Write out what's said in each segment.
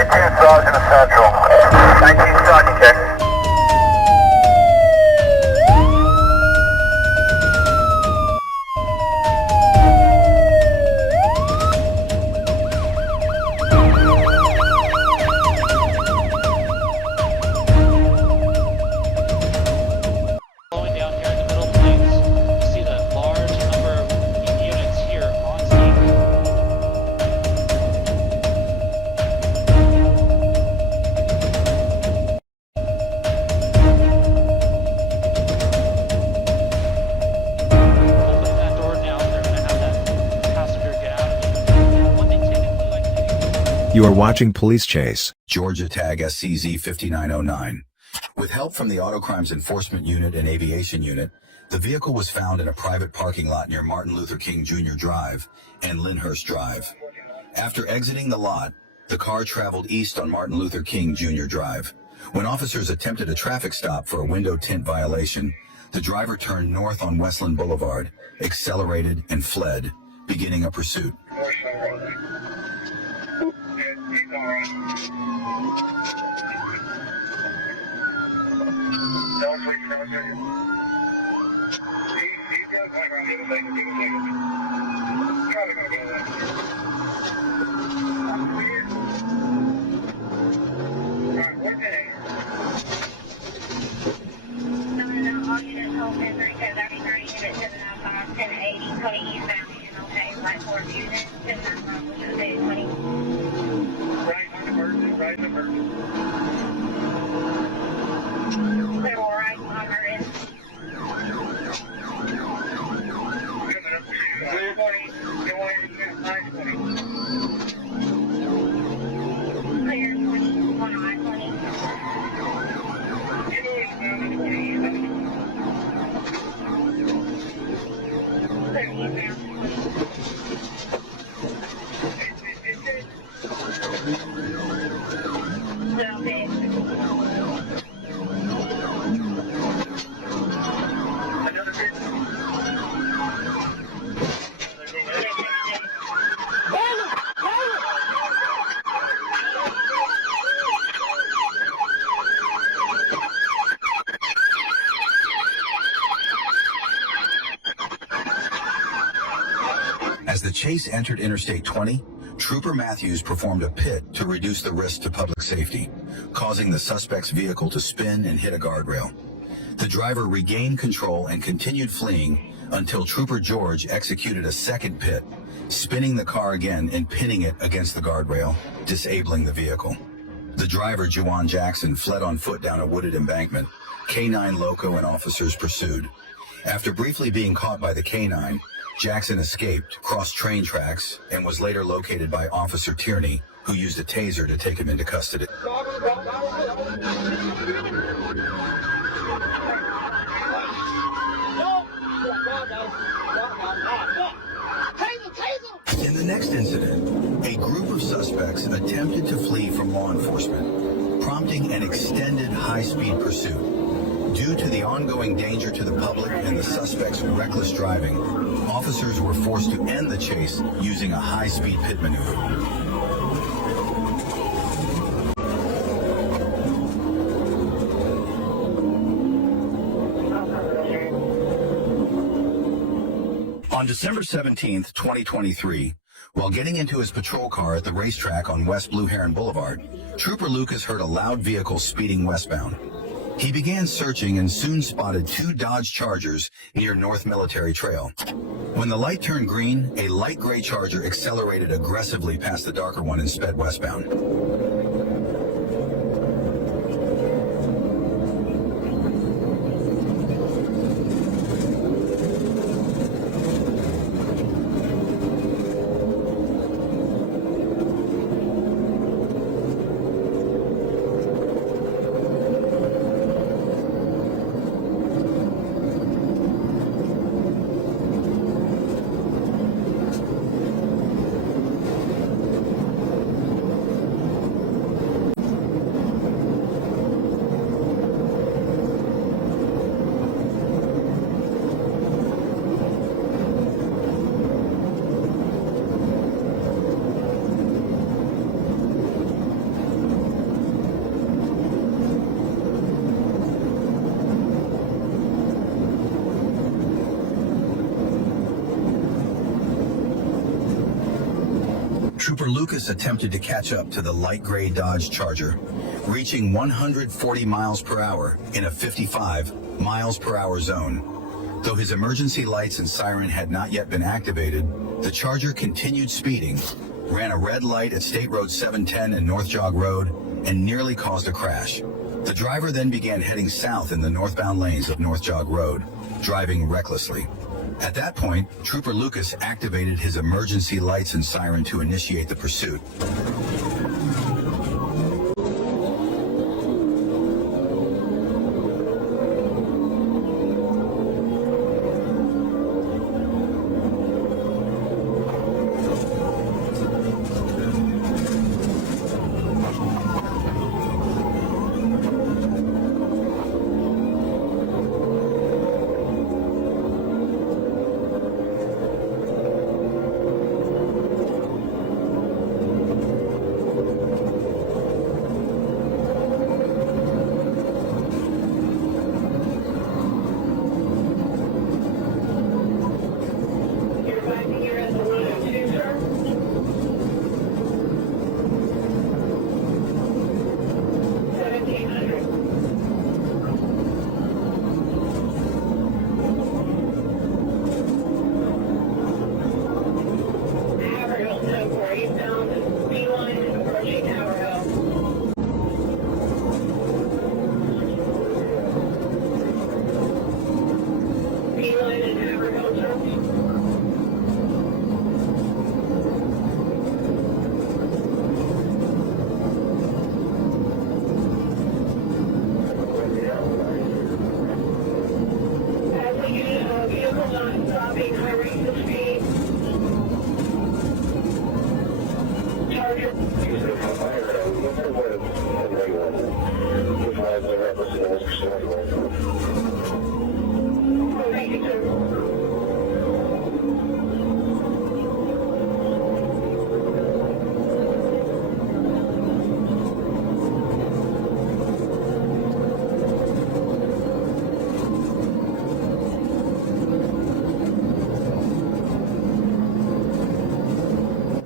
19 Sergeant Central. 19 Sergeant, check. Flowing down here in the middle plains, you see the large number of units here on scene. Opening that door now, they're going to have that passenger get out of it. What they typically like to do. You are watching Police Chase. Georgia Tag SCZ 5909. With help from the Auto Crimes Enforcement Unit and Aviation Unit, the vehicle was found in a private parking lot near Martin Luther King Jr. Drive and Lyndhurst Drive. After exiting the lot, the car traveled east on Martin Luther King Jr. Drive. When officers attempted a traffic stop for a window tint violation, the driver turned north on Westland Boulevard, accelerated, and fled, beginning a pursuit. As the chase entered Interstate 20, Trooper Matthews performed a pit to reduce the risk to public safety, causing the suspect's vehicle to spin and hit a guardrail. The driver regained control and continued fleeing until Trooper George executed a second pit, spinning the car again and pinning it against the guardrail, disabling the vehicle. The driver, Juwan Jackson, fled on foot down a wooded embankment. K-9 Loco and officers pursued. After briefly being caught by the K-9, Jackson escaped, crossed train tracks, and was later located by Officer Tierney, who used a taser to take him into custody. In the next incident, a group of suspects attempted to flee from law enforcement, prompting an extended high-speed pursuit. Due to the ongoing danger to the public and the suspects' reckless driving, officers were forced to end the chase using a high-speed pit maneuver. On December 17, 2023, while getting into his patrol car at the racetrack on West Blue Heron Boulevard, Trooper Lucas heard a loud vehicle speeding westbound. He began searching and soon spotted two Dodge Chargers near North Military Trail. When the light turned green, a light gray Charger accelerated aggressively past the darker one and sped westbound. Trooper Lucas attempted to catch up to the light gray Dodge Charger, reaching 140 miles per hour in a 55 miles per hour zone. Though his emergency lights and siren had not yet been activated, the Charger continued speeding, ran a red light at State Road 710 and North Jog Road, and nearly caused a crash. The driver then began heading south in the northbound lanes of North Jog Road, driving recklessly. At that point, Trooper Lucas activated his emergency lights and siren to initiate the pursuit.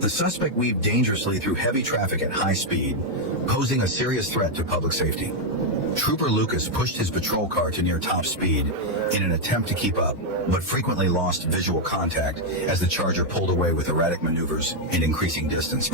The suspect weaved dangerously through heavy traffic at high speed, posing a serious threat to public safety. Trooper Lucas pushed his patrol car to near top speed in an attempt to keep up, but frequently lost visual contact as the Charger pulled away with erratic maneuvers and increasing distance.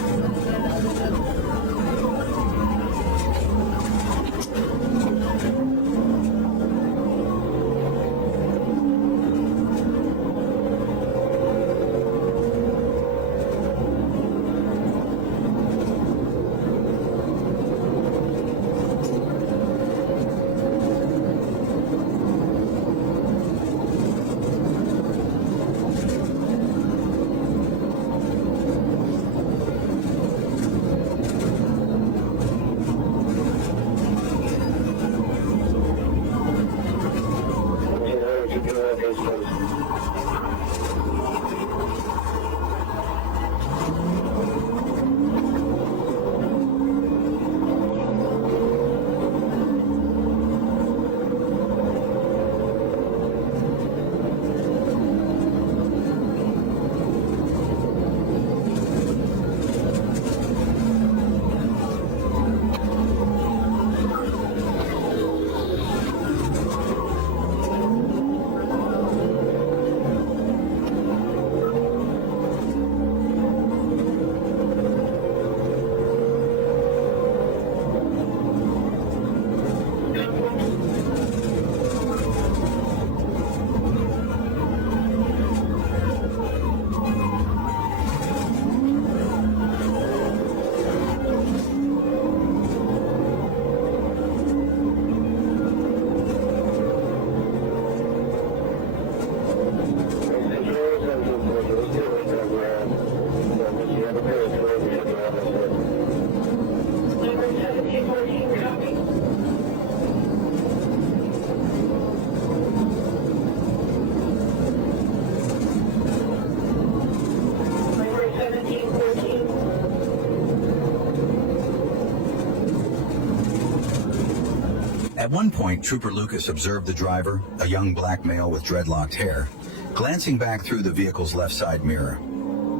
At one point, Trooper Lucas observed the driver, a young black male with dreadlocked hair, glancing back through the vehicle's left side mirror.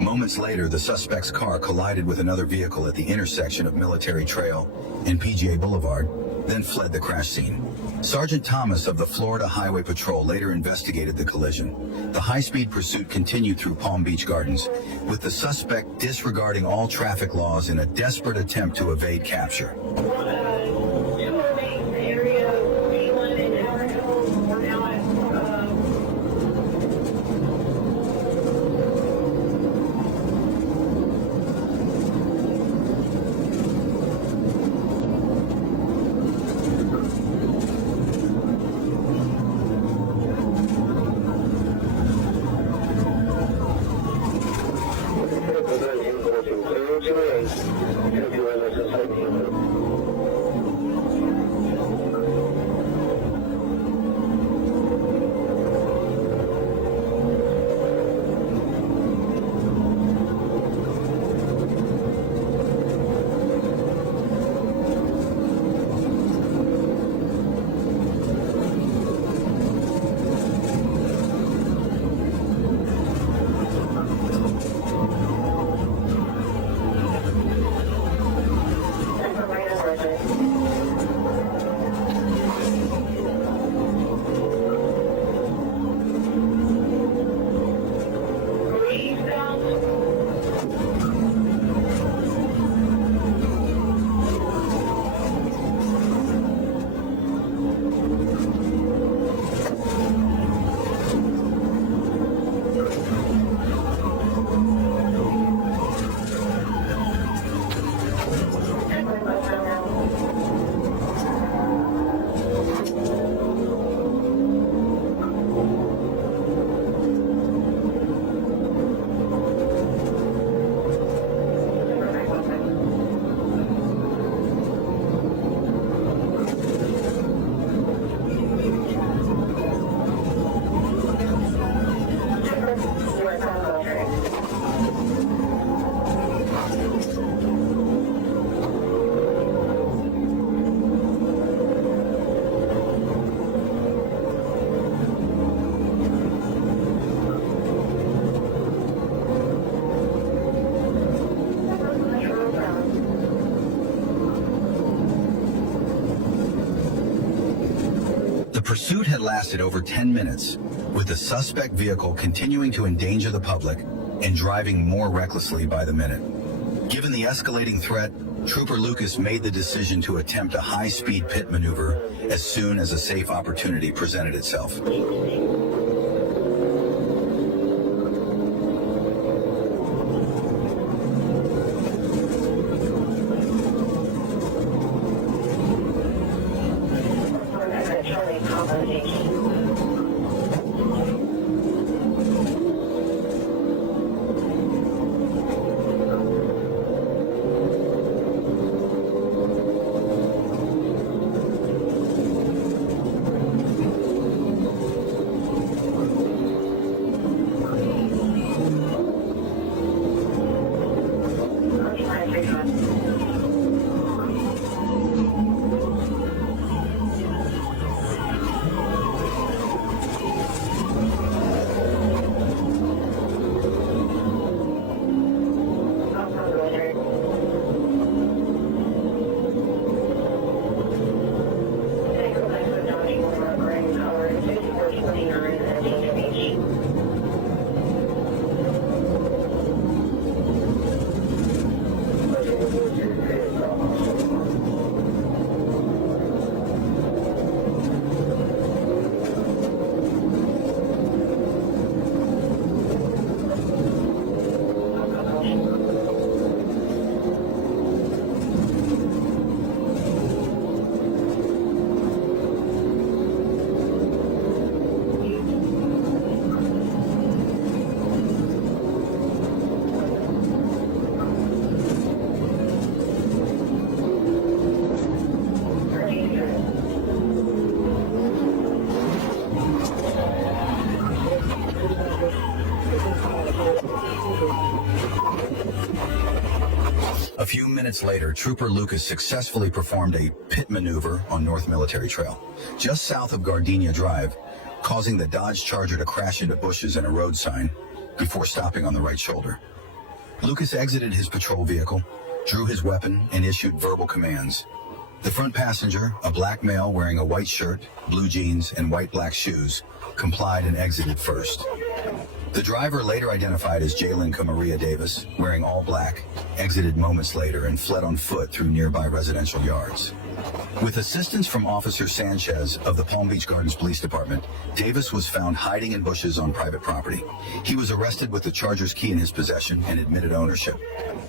Moments later, the suspect's car collided with another vehicle at the intersection of Military Trail and PGA Boulevard, then fled the crash scene. Sergeant Thomas of the Florida Highway Patrol later investigated the collision. The high-speed pursuit continued through Palm Beach Gardens, with the suspect disregarding all traffic laws in a desperate attempt to evade capture. The pursuit had lasted over 10 minutes, with the suspect vehicle continuing to endanger the public and driving more recklessly by the minute. Given the escalating threat, Trooper Lucas made the decision to attempt a high-speed pit maneuver as soon as a safe opportunity presented itself. A few minutes later, Trooper Lucas successfully performed a pit maneuver on North Military Trail, just south of Gardenia Drive, causing the Dodge Charger to crash into bushes and a road sign before stopping on the right shoulder. Lucas exited his patrol vehicle, drew his weapon, and issued verbal commands. The front passenger, a black male wearing a white shirt, blue jeans, and white-black shoes, complied and exited first. The driver, later identified as Jalen Maria Davis, wearing all black, exited moments later and fled on foot through nearby residential yards. With assistance from Officer Sanchez of the Palm Beach Gardens Police Department, Davis was found hiding in bushes on private property. He was arrested with the Charger's key in his possession and admitted ownership.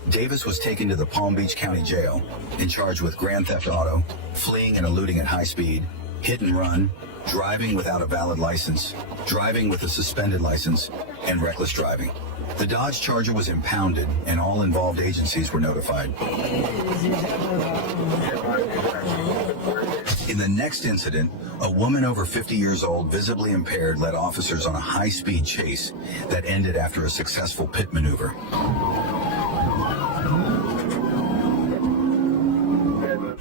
Davis was taken to the Palm Beach County Jail and charged with grand theft auto, fleeing and eluding at high speed, hit and run, driving without a valid license, driving with a suspended license, and reckless driving. The Dodge Charger was impounded and all involved agencies were notified. In the next incident, a woman over 50 years old, visibly impaired, led officers on a high-speed chase that ended after a successful pit maneuver.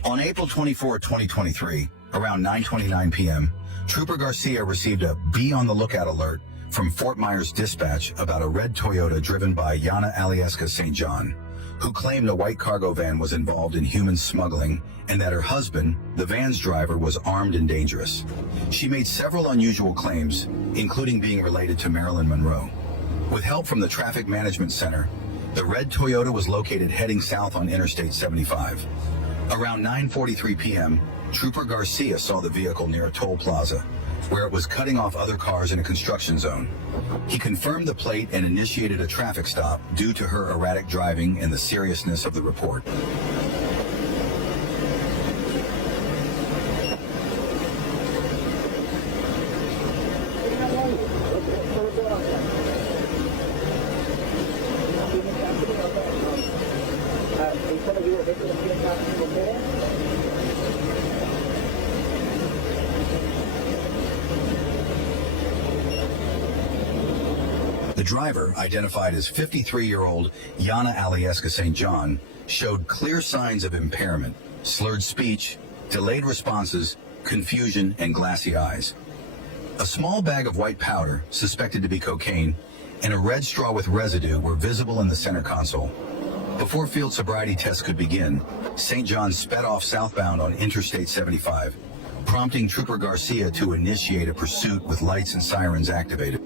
On April 24, 2023, around 9:29 p.m., Trooper Garcia received a "Be on the Lookout" alert from Fort Myers Dispatch about a red Toyota driven by Yana Alieska St. John, who claimed a white cargo van was involved in human smuggling and that her husband, the van's driver, was armed and dangerous. She made several unusual claims, including being related to Marilyn Monroe. With help from the Traffic Management Center, the red Toyota was located heading south on Interstate 75. Around 9:43 p.m., Trooper Garcia saw the vehicle near a toll plaza, where it was cutting off other cars in a construction zone. He confirmed the plate and initiated a traffic stop due to her erratic driving and the seriousness of the report. The driver, identified as 53-year-old Yana Alieska St. John, showed clear signs of impairment, slurred speech, delayed responses, confusion, and glassy eyes. A small bag of white powder, suspected to be cocaine, and a red straw with residue were visible in the center console. Before field sobriety tests could begin, St. John sped off southbound on Interstate 75, prompting Trooper Garcia to initiate a pursuit with lights and sirens activated.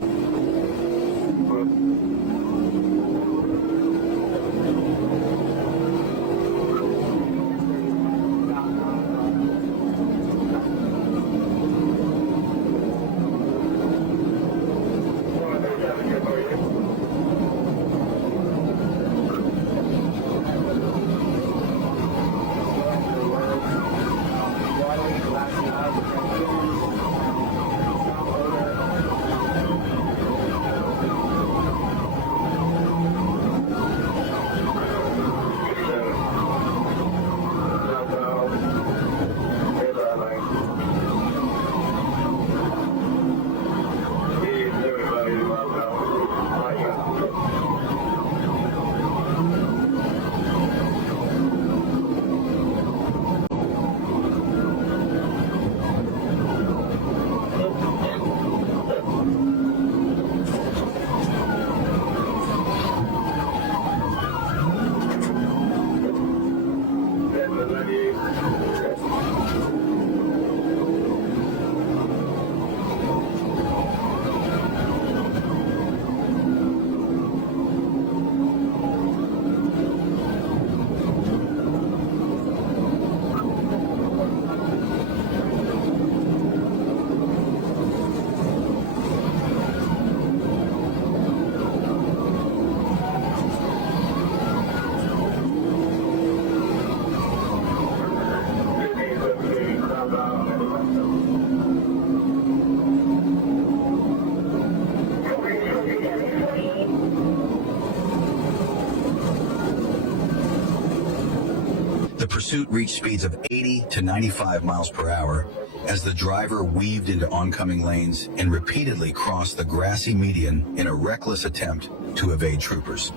The pursuit reached speeds of 80 to 95 miles per hour as the driver weaved into oncoming lanes and repeatedly crossed the grassy median in a reckless attempt to evade troopers.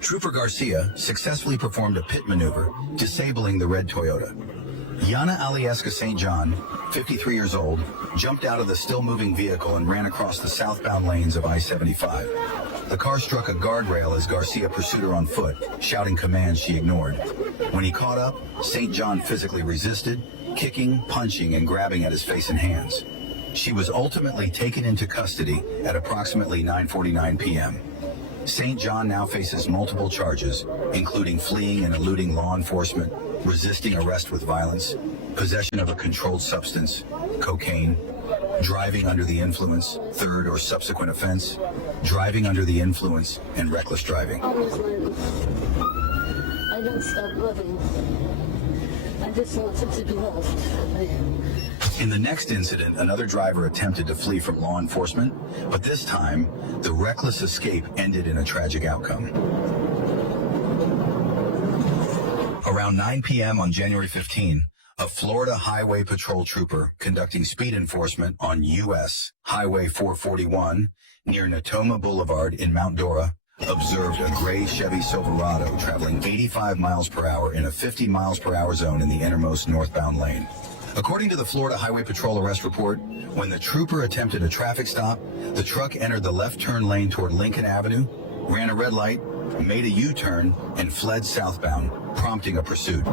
Trooper Garcia successfully performed a pit maneuver, disabling the red Toyota. Yana Alieska St. John, 53 years old, jumped out of the still-moving vehicle and ran across the southbound lanes of I-75. The car struck a guardrail as Garcia pursued her on foot, shouting commands she ignored. When he caught up, St. John physically resisted, kicking, punching, and grabbing at his face and hands. She was ultimately taken into custody at approximately 9:49 p.m. St. John now faces multiple charges, including fleeing and eluding law enforcement, resisting arrest with violence, possession of a controlled substance, cocaine, driving under the influence, third or subsequent offense, driving under the influence, and reckless driving. I don't stop loving. I just wanted to be loved. In the next incident, another driver attempted to flee from law enforcement, but this time, the reckless escape ended in a tragic outcome. Around 9 p.m. on January 15, a Florida Highway Patrol trooper conducting speed enforcement on U.S. Highway 441 near Natoma Boulevard in Mount Dora observed a gray Chevy Silverado traveling 85 miles per hour in a 50 miles per hour zone in the innermost northbound lane. According to the Florida Highway Patrol arrest report, when the trooper attempted a traffic stop, the truck entered the left turn lane toward Lincoln Avenue, ran a red light, made a U-turn, and fled southbound, prompting a pursuit.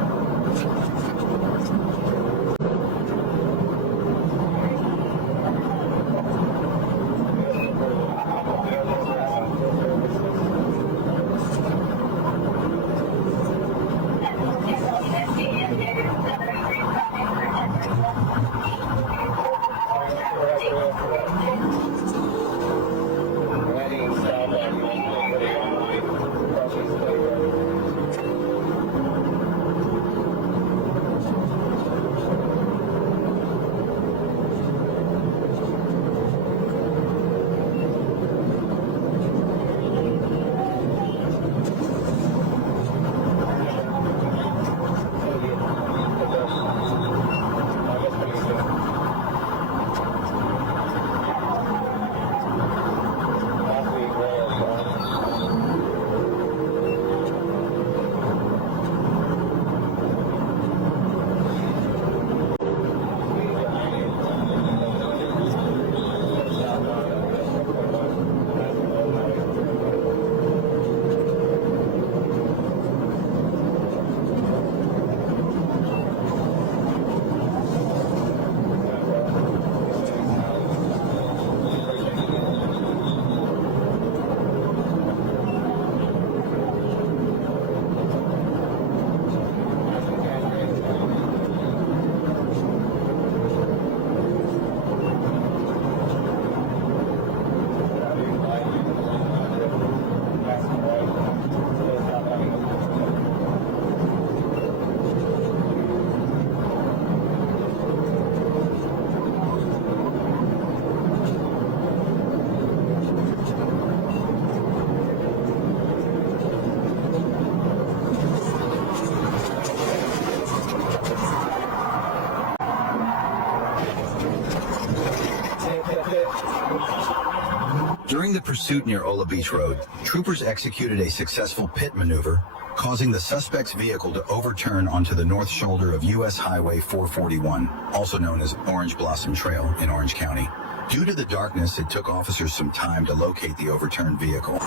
During the pursuit near Ola Beach Road, troopers executed a successful pit maneuver, causing the suspect's vehicle to overturn onto the north shoulder of U.S. Highway 441, also known as Orange Blossom Trail in Orange County. Due to the darkness, it took officers some time to locate the overturned vehicle.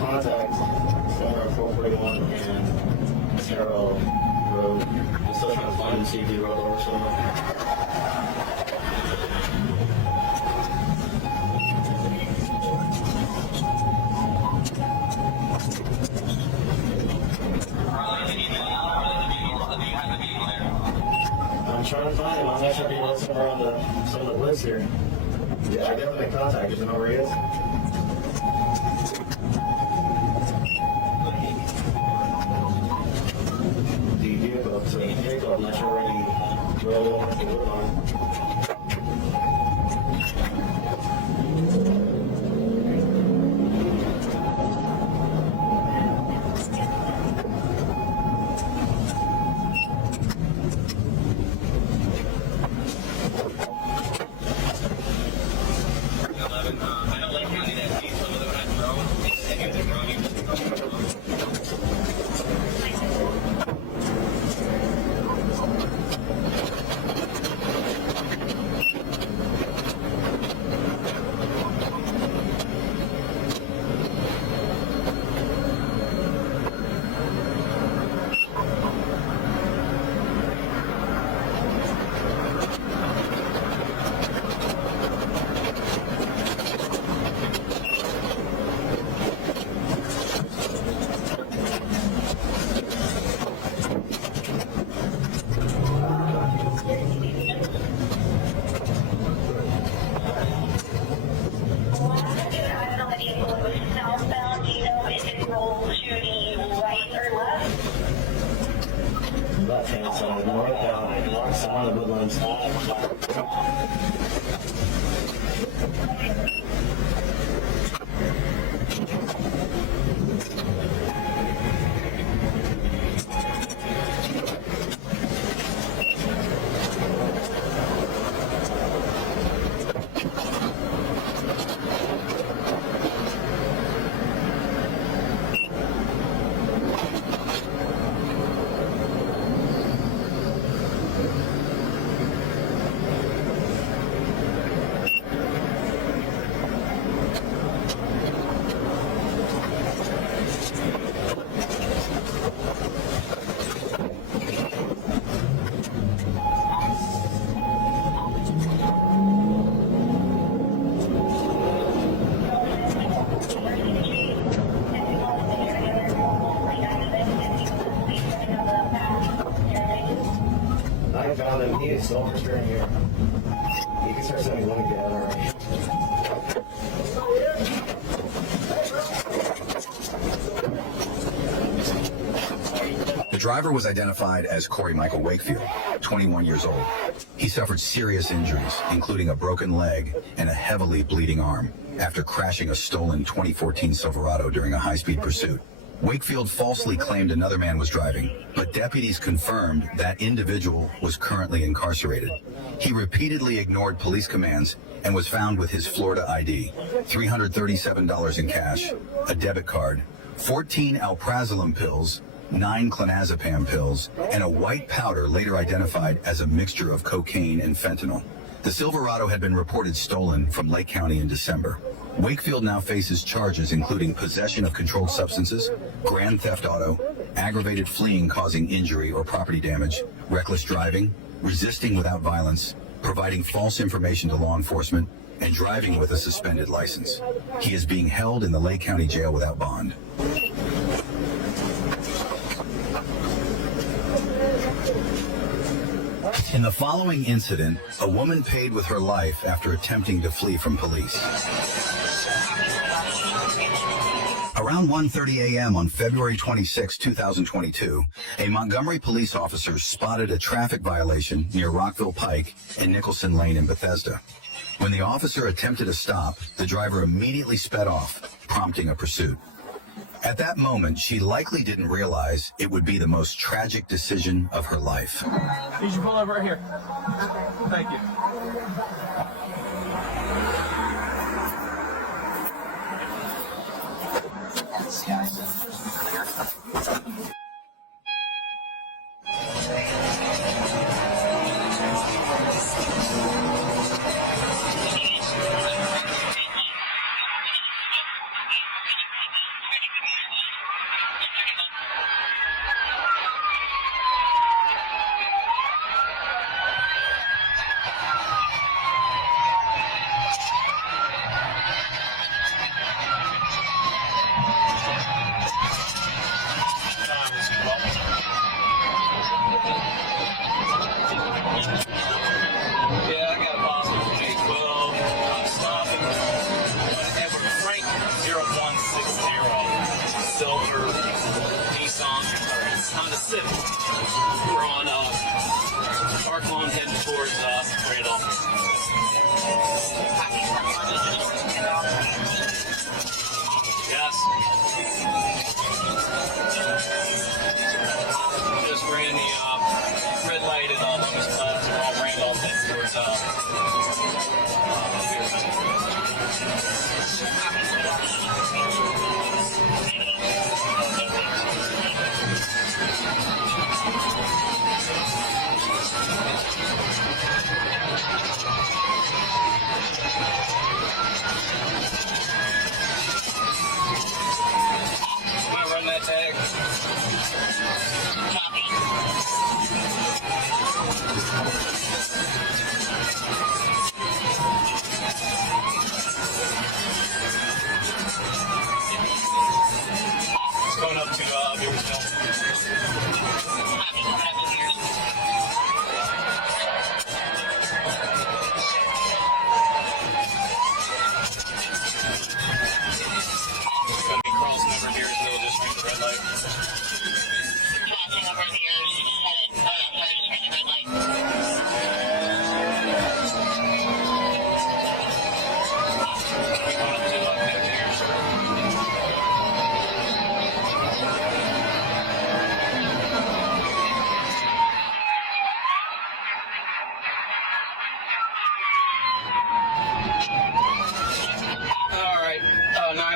Contact somewhere 441 and Carroll Road. I'm still trying to find CV Road or something. I'm trying to find him. I'm not sure if he was somewhere on some of the list here. Yeah, I definitely in contact. Does you know where he is? The vehicle, I'm not sure where he really wants to live on. Left-hand side, northbound, some of the woodlands. I found him. He is still restrained here. You can start sending one together. The driver was identified as Corey Michael Wakefield, 21 years old. He suffered serious injuries, including a broken leg and a heavily bleeding arm, after crashing a stolen 2014 Silverado during a high-speed pursuit. Wakefield falsely claimed another man was driving, but deputies confirmed that individual was currently incarcerated. He repeatedly ignored police commands and was found with his Florida ID, $337 in cash, a debit card, 14 alprazolam pills, 9 clonazepam pills, and a white powder later identified as a mixture of cocaine and fentanyl. The Silverado had been reported stolen from Lake County in December. Wakefield now faces charges including possession of controlled substances, grand theft auto, aggravated fleeing causing injury or property damage, reckless driving, resisting without violence, providing false information to law enforcement, and driving with a suspended license. He is being held in the Lake County Jail without bond. In the following incident, a woman paid with her life after attempting to flee from police. Around 1:30 a.m. on February 26, 2022, a Montgomery police officer spotted a traffic violation near Rockville Pike and Nicholson Lane in Bethesda. When the officer attempted to stop, the driver immediately sped off, prompting a pursuit. At that moment, she likely didn't realize it would be the most tragic decision of her life. You should pull over right here. Thank you.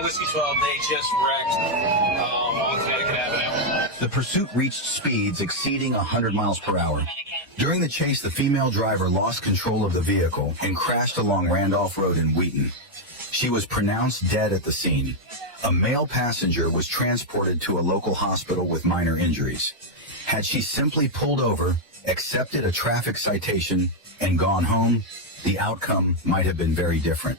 Whiskey 12, they just wrecked on Connecticut Avenue. The pursuit reached speeds exceeding 100 miles per hour. During the chase, the female driver lost control of the vehicle and crashed along Randolph Road in Wheaton. She was pronounced dead at the scene. A male passenger was transported to a local hospital with minor injuries. Had she simply pulled over, accepted a traffic citation, and gone home, the outcome might have been very different.